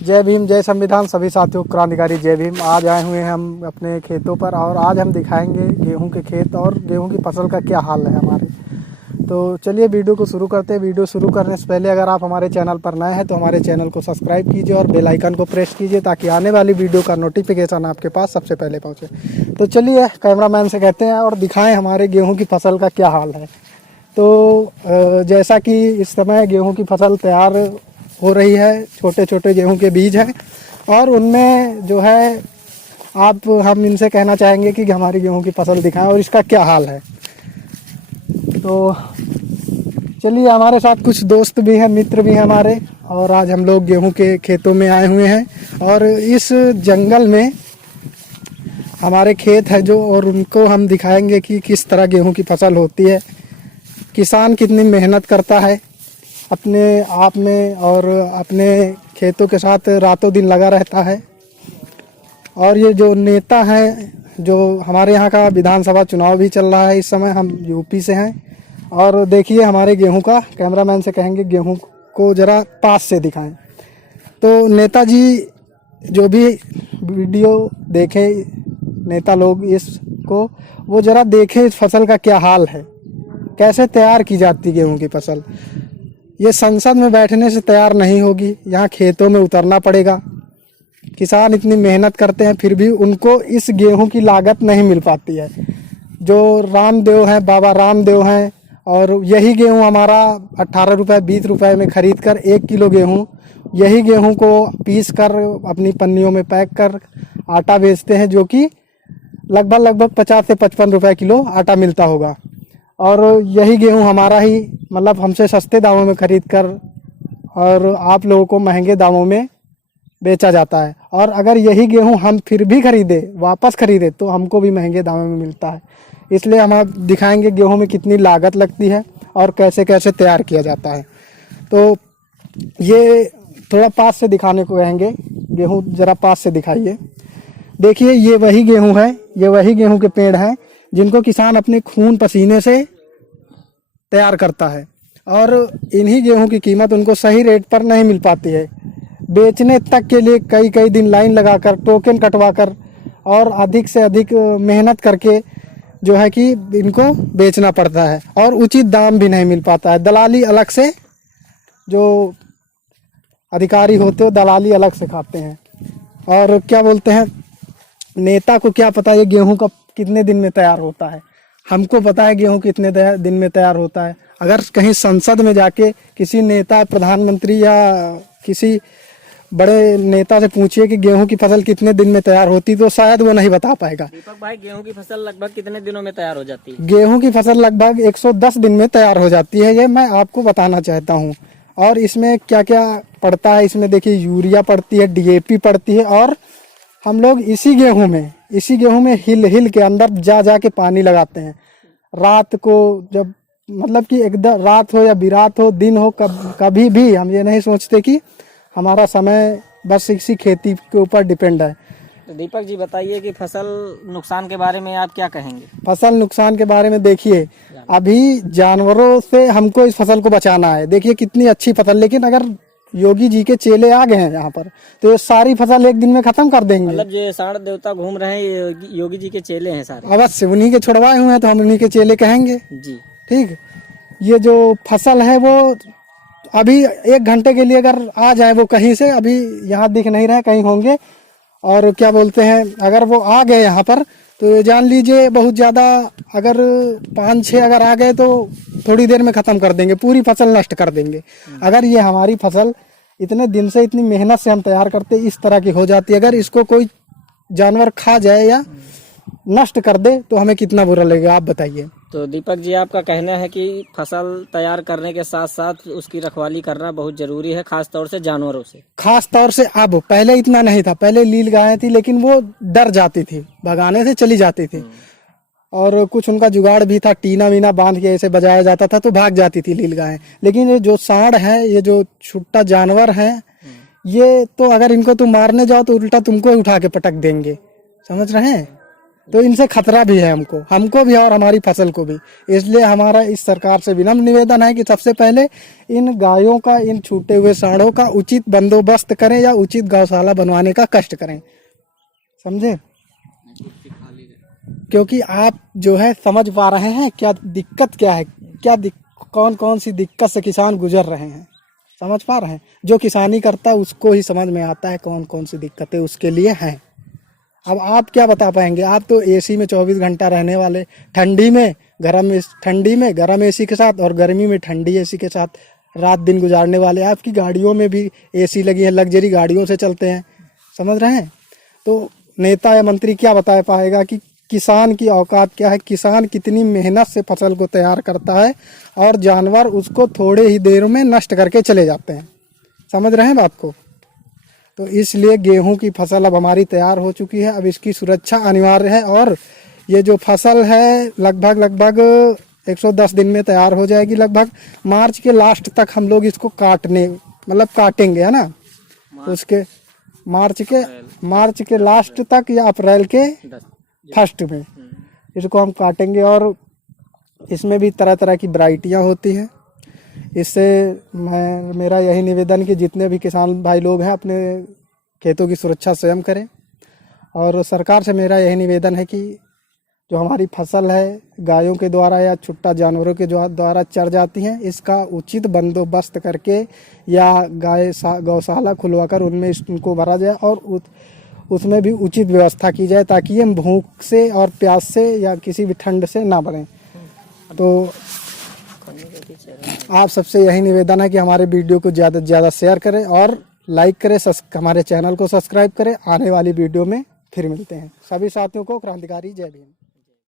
जय भीम, जय संविधान। सभी साथियों को क्रांतिकारी जय भीम। आज आए हुए हैं हम अपने खेतों पर और आज हम दिखाएंगे गेहूं के खेत और गेहूं की फसल का क्या हाल है हमारे। तो चलिए वीडियो को शुरू करते हैं। वीडियो शुरू करने से पहले अगर आप हमारे चैनल पर नए हैं तो हमारे चैनल को सब्सक्राइब कीजिए और बेल आइकन को प्रेस कीजिए ताकि आने वाली वीडियो का नोटिफिकेशन आपके पास सबसे पहले पहुँचे। तो चलिए कैमरामैन से कहते हैं और दिखाएँ हमारे गेहूँ की फसल का क्या हाल है। तो जैसा कि इस समय गेहूँ की फसल तैयार हो रही है, छोटे छोटे गेहूं के बीज हैं और उनमें जो है हम इनसे कहना चाहेंगे कि हमारी गेहूं की फसल दिखाएं और इसका क्या हाल है। तो चलिए, हमारे साथ कुछ दोस्त भी हैं, मित्र भी हैं हमारे, और आज हम लोग गेहूं के खेतों में आए हुए हैं और इस जंगल में हमारे खेत है जो, और उनको हम दिखाएंगे कि किस तरह गेहूं की फसल होती है, किसान कितनी मेहनत करता है अपने आप में और अपने खेतों के साथ रातों दिन लगा रहता है। और ये जो नेता हैं, जो हमारे यहाँ का विधानसभा चुनाव भी चल रहा है इस समय, हम यूपी से हैं। और देखिए हमारे गेहूं का, कैमरामैन से कहेंगे गेहूं को ज़रा पास से दिखाएं। तो नेताजी जो भी वीडियो देखें, नेता लोग इसको, वो ज़रा देखें इस फसल का क्या हाल है, कैसे तैयार की जाती गेहूं की फसल। ये संसद में बैठने से तैयार नहीं होगी, यहाँ खेतों में उतरना पड़ेगा। किसान इतनी मेहनत करते हैं फिर भी उनको इस गेहूं की लागत नहीं मिल पाती है। जो रामदेव हैं, बाबा रामदेव हैं, और यही गेहूं हमारा 18 रुपये 20 रुपये में खरीद कर 1 किलो गेहूं, यही गेहूं को पीस कर अपनी पन्नियों में पैक कर आटा बेचते हैं, जो कि लगभग 50 से 55 रुपये किलो आटा मिलता होगा। और यही गेहूं हमारा ही, मतलब हमसे सस्ते दामों में खरीद कर और आप लोगों को महंगे दामों में बेचा जाता है। और अगर यही गेहूं हम फिर भी वापस खरीदे तो हमको भी महंगे दामों में मिलता है। इसलिए हम आप दिखाएंगे गेहूं में कितनी लागत लगती है और कैसे कैसे तैयार किया जाता है। तो ये थोड़ा पास से दिखाने को कहेंगे, गेहूँ ज़रा पास से दिखाइए। देखिए ये वही गेहूँ है, ये वही गेहूँ के पेड़ हैं जिनको किसान अपने खून पसीने से तैयार करता है। और इन्हीं गेहूं की कीमत उनको सही रेट पर नहीं मिल पाती है। बेचने तक के लिए कई दिन लाइन लगाकर, टोकन कटवाकर और अधिक से अधिक मेहनत करके जो है कि इनको बेचना पड़ता है और उचित दाम भी नहीं मिल पाता है। दलाली अलग से, जो अधिकारी होते हो दलाली अलग से खाते हैं। और क्या बोलते हैं, नेता को क्या पता ये गेहूं का कितने दिन में तैयार होता है। हमको पता है गेहूं कितने दिन में तैयार होता है। अगर कहीं संसद में जाके किसी नेता, प्रधानमंत्री या किसी बड़े नेता से पूछिए कि गेहूं की फसल कितने दिन में तैयार होती, तो शायद वो नहीं बता पाएगा। दीपक भाई, गेहूं की फसल लगभग कितने दिनों में तैयार हो जाती है? गेहूं की फसल लगभग 110 दिन में तैयार हो जाती है, ये मैं आपको बताना चाहता हूँ। और इसमें क्या क्या पड़ता है, इसमें देखिए यूरिया पड़ती है, DAP पड़ती है, और हम लोग इसी गेहूं में हिल के अंदर जा के पानी लगाते हैं। रात को जब, मतलब कि एकदम रात हो या बिरात हो, दिन हो, कभी भी हम ये नहीं सोचते कि हमारा समय बस इसी खेती के ऊपर डिपेंड है। तो दीपक जी बताइए कि फसल नुकसान के बारे में आप क्या कहेंगे? फसल नुकसान के बारे में देखिए, अभी जानवरों से हमको इस फसल को बचाना है। देखिए कितनी अच्छी फसल, लेकिन अगर योगी जी के चेले आ गए हैं यहाँ पर तो ये सारी फसल एक दिन में खत्म कर देंगे। मतलब ये साढ़ देवता घूम रहे हैं, योगी जी के चेले हैं सारे? अवश्य, उन्हीं के छुड़वाए हुए हैं तो हम उन्हीं के चेले कहेंगे जी। ठीक। ये जो फसल है वो अभी 1 घंटे के लिए अगर आ जाए वो कहीं से, अभी यहाँ दिख नहीं रहे, कहीं होंगे। और क्या बोलते हैं, अगर वो आ गए यहाँ पर तो जान लीजिए बहुत ज़्यादा, अगर 5-6 अगर आ गए तो थोड़ी देर में ख़त्म कर देंगे, पूरी फसल नष्ट कर देंगे। अगर ये हमारी फसल इतने दिन से, इतनी मेहनत से हम तैयार करते, इस तरह की हो जाती, अगर इसको कोई जानवर खा जाए या नष्ट कर दे तो हमें कितना बुरा लगेगा, आप बताइए। तो दीपक जी, आपका कहना है कि फसल तैयार करने के साथ साथ उसकी रखवाली करना बहुत जरूरी है, खास तौर से जानवरों से। खास तौर से अब, पहले इतना नहीं था, पहले नील गायें थी लेकिन वो डर जाती थी, भगाने से चली जाती थी। और कुछ उनका जुगाड़ भी था, टीना वीना बांध के ऐसे बजाया जाता था तो भाग जाती थी नील गायें। लेकिन ये जो सांड है, ये जो छुट्टा जानवर है, ये तो अगर इनको तुम मारने जाओ तो उल्टा तुमको उठा के पटक देंगे, समझ रहे हैं। तो इनसे खतरा भी है हमको भी और हमारी फसल को भी। इसलिए हमारा इस सरकार से विनम्र निवेदन है कि सबसे पहले इन गायों का, इन छूटे हुए सांडों का उचित बंदोबस्त करें या उचित गौशाला बनवाने का कष्ट करें, समझे। क्योंकि आप जो है समझ पा रहे हैं क्या दिक्कत क्या है, कौन कौन सी दिक्कत से किसान गुजर रहे हैं, समझ पा रहे हैं। जो किसानी करता है उसको ही समझ में आता है कौन कौन सी दिक्कतें उसके लिए हैं। अब आप क्या बता पाएंगे, आप तो एसी में 24 घंटा रहने वाले, ठंडी में गर्म एसी के साथ और गर्मी में ठंडी एसी के साथ रात दिन गुजारने वाले। आपकी गाड़ियों में भी एसी लगी है, लग्जरी गाड़ियों से चलते हैं, समझ रहे हैं। तो नेता या मंत्री क्या बता पाएगा कि किसान की औकात क्या है, किसान कितनी मेहनत से फसल को तैयार करता है और जानवर उसको थोड़े ही देर में नष्ट करके चले जाते हैं, समझ रहे हैं बात को। तो इसलिए गेहूं की फसल अब हमारी तैयार हो चुकी है, अब इसकी सुरक्षा अनिवार्य है। और ये जो फसल है लगभग 110 दिन में तैयार हो जाएगी। लगभग मार्च के लास्ट तक हम लोग इसको काटेंगे, है ना। तो उसके मार्च के लास्ट तक या अप्रैल के फर्स्ट में इसको हम काटेंगे। और इसमें भी तरह तरह की वैरायटियाँ होती हैं। इससे मेरा यही निवेदन कि जितने भी किसान भाई लोग हैं अपने खेतों की सुरक्षा स्वयं करें। और सरकार से मेरा यही निवेदन है कि जो हमारी फसल है गायों के द्वारा या छुट्टा जानवरों के द्वारा चर जाती हैं, इसका उचित बंदोबस्त करके या गौशाला खुलवाकर उनमें इनको भरा जाए और उसमें भी उचित व्यवस्था की जाए ताकि ये भूख से और प्यास से या किसी भी ठंड से ना बढ़ें। तो आप सबसे यही निवेदन है कि हमारे वीडियो को ज़्यादा से ज़्यादा शेयर करें और लाइक करें, हमारे चैनल को सब्सक्राइब करें। आने वाली वीडियो में फिर मिलते हैं। सभी साथियों को क्रांतिकारी जय भीम।